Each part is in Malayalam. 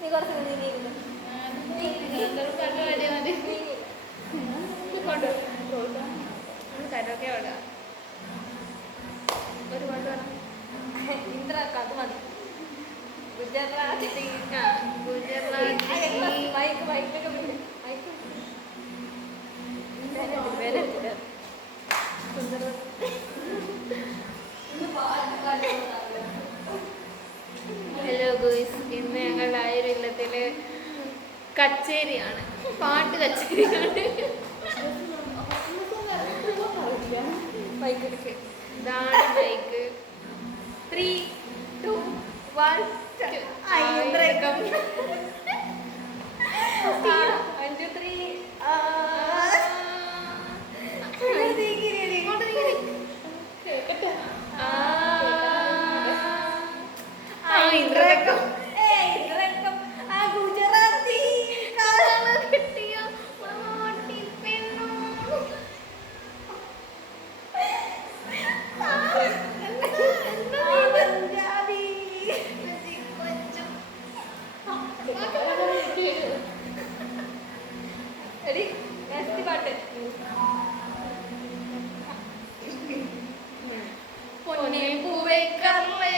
നീ കുറച്ച് കരോക്കെ ഓടാ ഒരു പാട്ട് വേണം. ഇന്ദ്ര അത് മതി. ഗുജറാത്തി മൈക്ക് മൈക്കൊക്കെ മൈക്ക് ഹലോ ഗോയ്സ്, ഇന്ന് ഞങ്ങളുടെ ആയൊരു ഇല്ലത്തില് കച്ചേരിയാണ്, പാട്ട് കച്ചേരിയാണ്. ഇതാണ് ബൈക്ക്. 3, 2, 1 ഇന്ദ്രക്കം 1, 2, 3 ഇന്ദ്രക്കം ഗുജറാത്തി കിട്ടിയ പഞ്ചാബി എടി നെക്സ്റ്റ് പാട്ട് പൊന്നെ പൂവേ കർലേ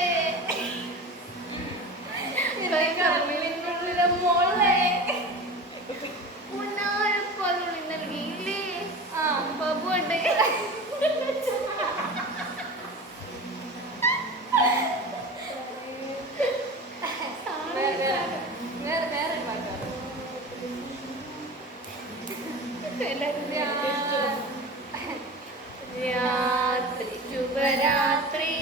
കർമ്മിനുള്ളിലെ മോളെ മുന്നാഴപ്പാലുള്ളി നൽകിയില്ലേ ബബുണ്ട്. വേറെ പാട്ട് രാത്രി ശുഭരാത്രി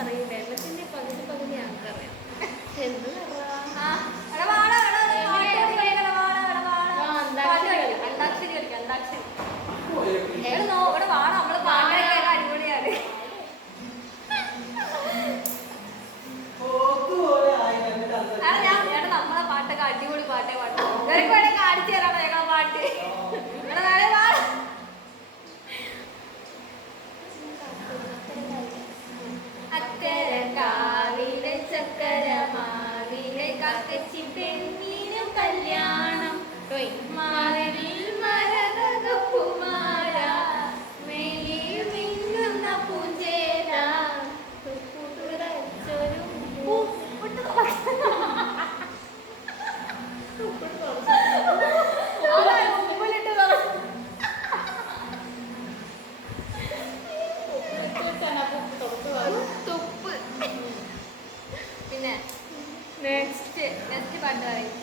അറിയില്ല, എല്ലാത്തിന്റെ പകുതി പകുതി ഞങ്ങൾക്കറിയാം. എന്ത് നമ്മളെ പാട്ടൊക്കെ അടിപൊളി പാട്ടേ പാട്ട് കാണിച്ചു തരാം ഞങ്ങളെ പാട്ട്. അക്കരക്കാവിലെ ചക്കരമാവിലെ കാക്കച്ചി പെണ്ണിനും കല്യാണം മാറിൽ മരതകപ്പുമാര മേലിൽ മിന്നുന്ന പൂഞ്ചേര തുപ്പ്. പിന്നെ നെക്സ്റ്റ് പാട്ട് പറയും.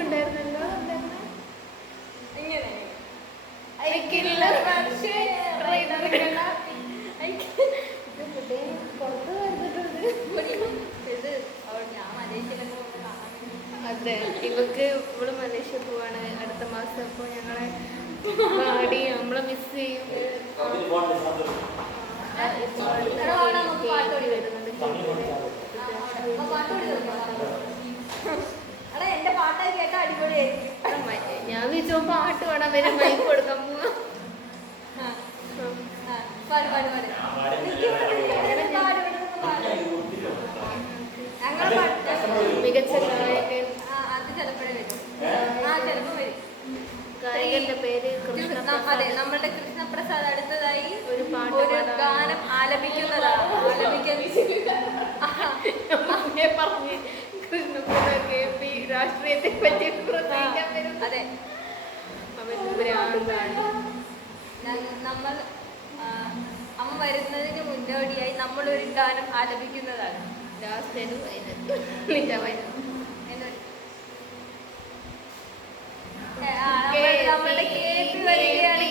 ഉണ്ടായിരുന്നല്ലോ ഇങ്ങനെ അതെ, ഇവക്ക് ഇവള് മലേഷ്യ പോവാണ് അടുത്ത മാസം. അപ്പോൾ ഞങ്ങളെ പാടി നമ്മളെ മിസ് ചെയ്യും. എന്റെ പാട്ടൊക്കെ കേട്ട അടിപൊളിയായിരിക്കും. ഞാൻ വിളിച്ചോ പാട്ട് പാടാൻ വരും, മൈക്ക് കൊടുക്കാൻ പോവാ. മികച്ച ഗായകൻ അത് ചിലപ്പോഴേ വരും. ചിലപ്പോ വരും. ഗായകന്റെ പേര് അതെ, നമ്മളുടെ കൃഷ്ണപ്രസാദ് അടുത്തതായി ഒരു പാട്ട് ഗാനം ആലപിക്കുന്നതാണ്. പറഞ്ഞ് കൃഷ്ണപ്രസാദ് KP രാഷ്ട്രീയത്തെ പറ്റി പ്രസംഗിക്കാൻ വരും. അതെ, നമ്മൾ അമ്മ വരുന്നതിന് മുന്നോടിയായി നമ്മളൊരു ഗാനം ആലപിക്കുന്നതാണ്. നമ്മുടെ KP വരികയാണ്.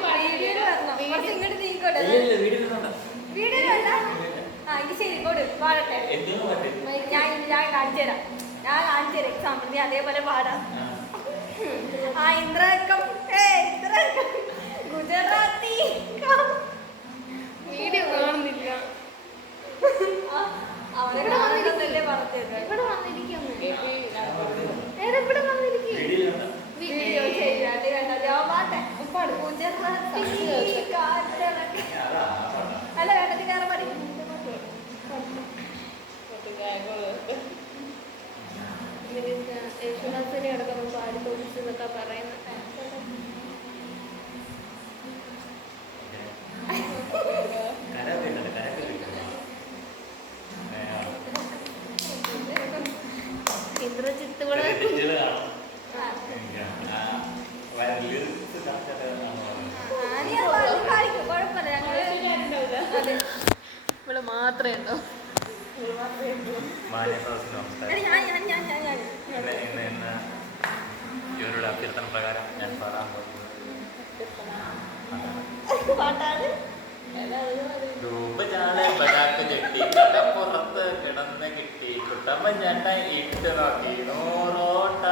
പാട്ട് കുറച്ച് ഇങ്ങോട്ട് നീക്കോട്ടെ വീഡിയോ വേണ്ട. ആ ഇത് ശരി കൊടു പാടട്ടെ. ഞാൻ കാണിച്ചു തരാം. എക്സാമ്പിൾ നീ അതേപോലെ പാടാം. ആ ഇന്ദ്രക്കം ഗുജറാത്തി വീഡിയോ കാണുന്നില്ല. അവരെ വന്നിട്ടല്ലേ പറഞ്ഞത്. ഇവിടെ വന്നിരിക്കുന്നു. ഇവിടെ വന്നിരിക്കും. വീഡിയോ ചെയ്യാണ്ട് കണ്ട ഞാൻ പാട്ടെ ഗുജറാത്തി അല്ല വേണ്ടത് കയറാൻ പാടി. യേശുദാസിനെ അടക്കം പാടി തോന്നിച്ചതൊക്കെ പറയുന്നത്. ഇന്ദ്രജിത്ത് കൂടെ കുഴപ്പമില്ല. ഇവിടെ മാത്രമേ ഉണ്ടോ? ഇവരുടെ അഭ്യർത്ഥന പ്രകാരം ഞാൻ പാടാൻ പാട്ടാണ്. പുറത്ത് കിടന്ന് കിട്ടി കുട്ടമ്മൻ ചേട്ട ഇട്ട് നോക്കി 100 ഓട്ട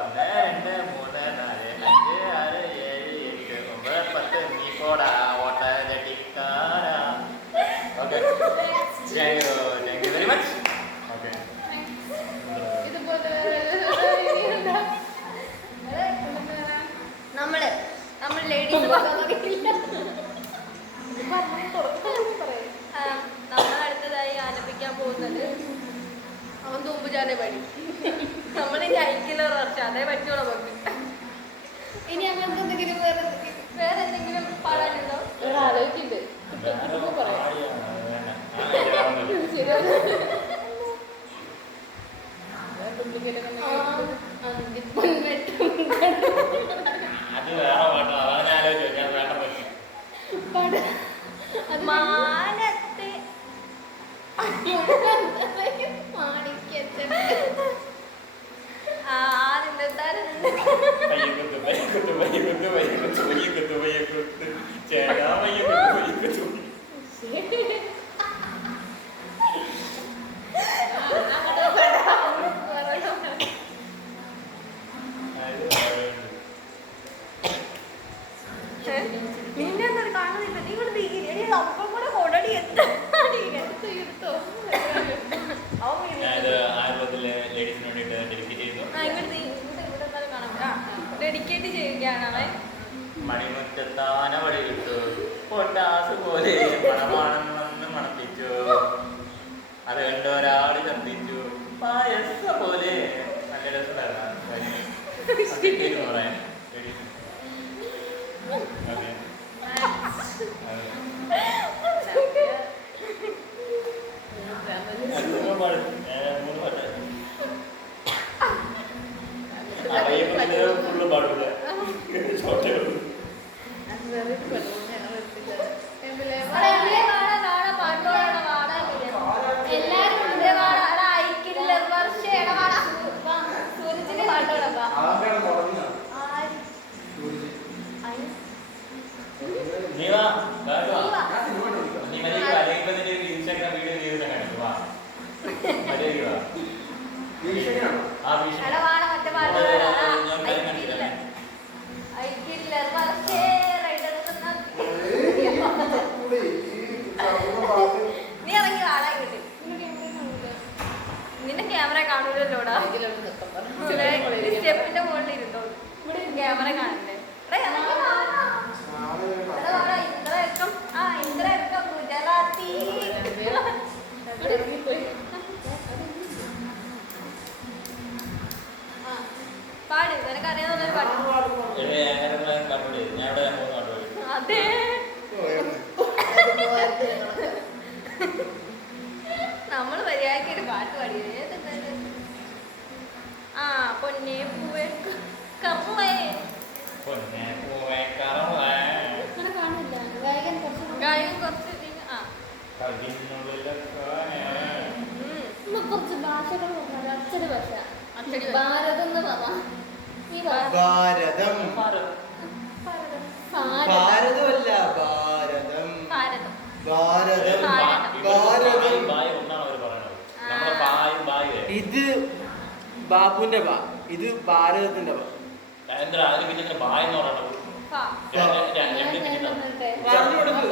1 2 3 4 5 6 7 8 9 10 നീ പോടാ ഓട്ട ചട്ടിക്കാരാ. Okay thank you very much. Okay നമ്മൾ ലേഡീസ് നമ്മളടുത്തതായി ആലപിക്കാൻ പോകുന്നത് അവൻ തൂമ്പുചാനെ പടി. നമ്മളിനി അയക്കില്ല വർഷം അതേ പറ്റുള്ളൂ നമുക്ക്. ഇനി അങ്ങനത്തെ എന്തെങ്കിലും വേറെ എന്തെങ്കിലും പാടാനുണ്ടോ? ആലോചിക്കുന്നുണ്ട്. പറയാം. അത് വേറെ പാട്ടോ അതാണ് ഞാൻ ആലോചിച്ചു. ഞാൻ വേണ്ട അത് മാനത്തെ നിന്നെന്തൊരു കാണുന്നില്ല. നീ ഇവിടെ തീരെ അപ്പം കൂടെ കൊടടി എത്തോ ഡെഡിക്കേറ്റ് ചെയ്യുകയാണ് അവൻ. മണിമുറ്റത്താന വടിയിട്ടു പൊട്ടാസ് പോലെ മണമാണെന്ന് മണപ്പിച്ചു. അത് കണ്ട ഒരാൾ ചന്ദിച്ചു പായസ പോലെ. നല്ല രസമാണ് പറയാൻ. ഫുള്ള് പാടില്ല. ഇൻസ്റ്റാഗ്രാം വീഡിയോ ചെയ്ത് കാണിക്കും. നീ ഇറങ്ങി ആളായി കിട്ടി. നിന്നെ ക്യാമറ കാണൂലല്ലോടാ. സ്റ്റെപ്പിന്റെ മുകളിൽ ഇരുന്നോ. ക്യാമറ കാണണ്ടേ? ഇന്ദ്രക്കം ഗുജറാത്തി പാട്. നിനക്കറിയാവുന്ന പാട്ട്. അതെ നമ്മൾ മര്യാദയ്ക്ക് ഒരു പാട്ട് പാടിയത്. ആ പൊന്നെ പൂവേ കറുവേ ഗായകൻ കുറച്ച് കുറച്ച് ഭാഷകൾ അച്ചടി ഭാഷ. ഭാരതം എന്ന് പറഞ്ഞാൽ ഭാരതം ഭാരതമല്ല ഇത് ബാബുവിന്റെ ബാ, ഇത് ഭാരതത്തിന്റെ ബാ. എന്താ അതിന് പിന്നെ ബായെന്ന് പറയണത്? ആ.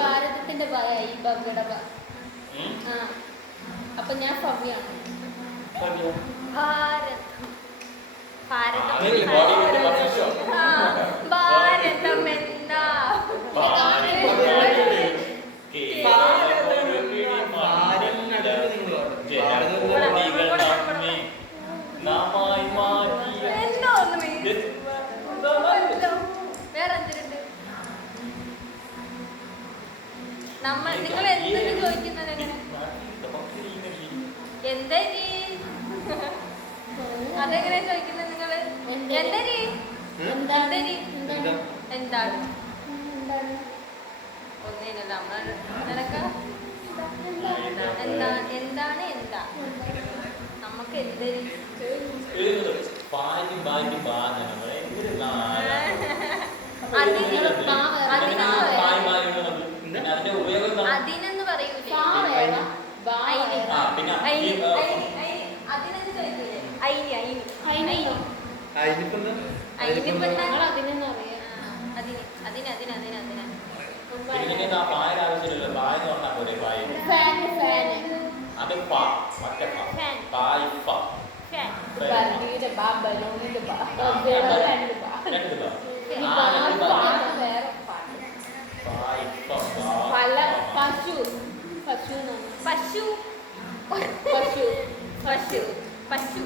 ഭാരതത്തിന്റെ ഭയായി ബഗട അപ്പൊ ഞാൻ ഭവ്യാണ്. ഭാരതം ഭാരതം ആ, ഭാരതം എന്താ എന്തോ ഒന്ന് വേറെ എന്തിനുണ്ട് നിങ്ങൾ എന്തിനു ചോദിക്കുന്നത് എങ്ങനെ എന്താ നീ അതെങ്ങനെ ചോദിക്കുന്നത് നിങ്ങള് എന്താ നീ എന്താണ് ഒന്നിനല്ല നമ്മൾ നിനക്ക് എന്താണ് എന്താ നമുക്ക് എന്തൊരു അതിനെന്ന് പറയൂലേ അതിനെന്ന് ചോദിക്കൂലേ ആവശ്യമില്ലല്ലോ പായ എന്ന് പറഞ്ഞാൽ പോലെ പായ അത് പാ മറ്റേ പായ പശു പശു പശു പശു പശു പശു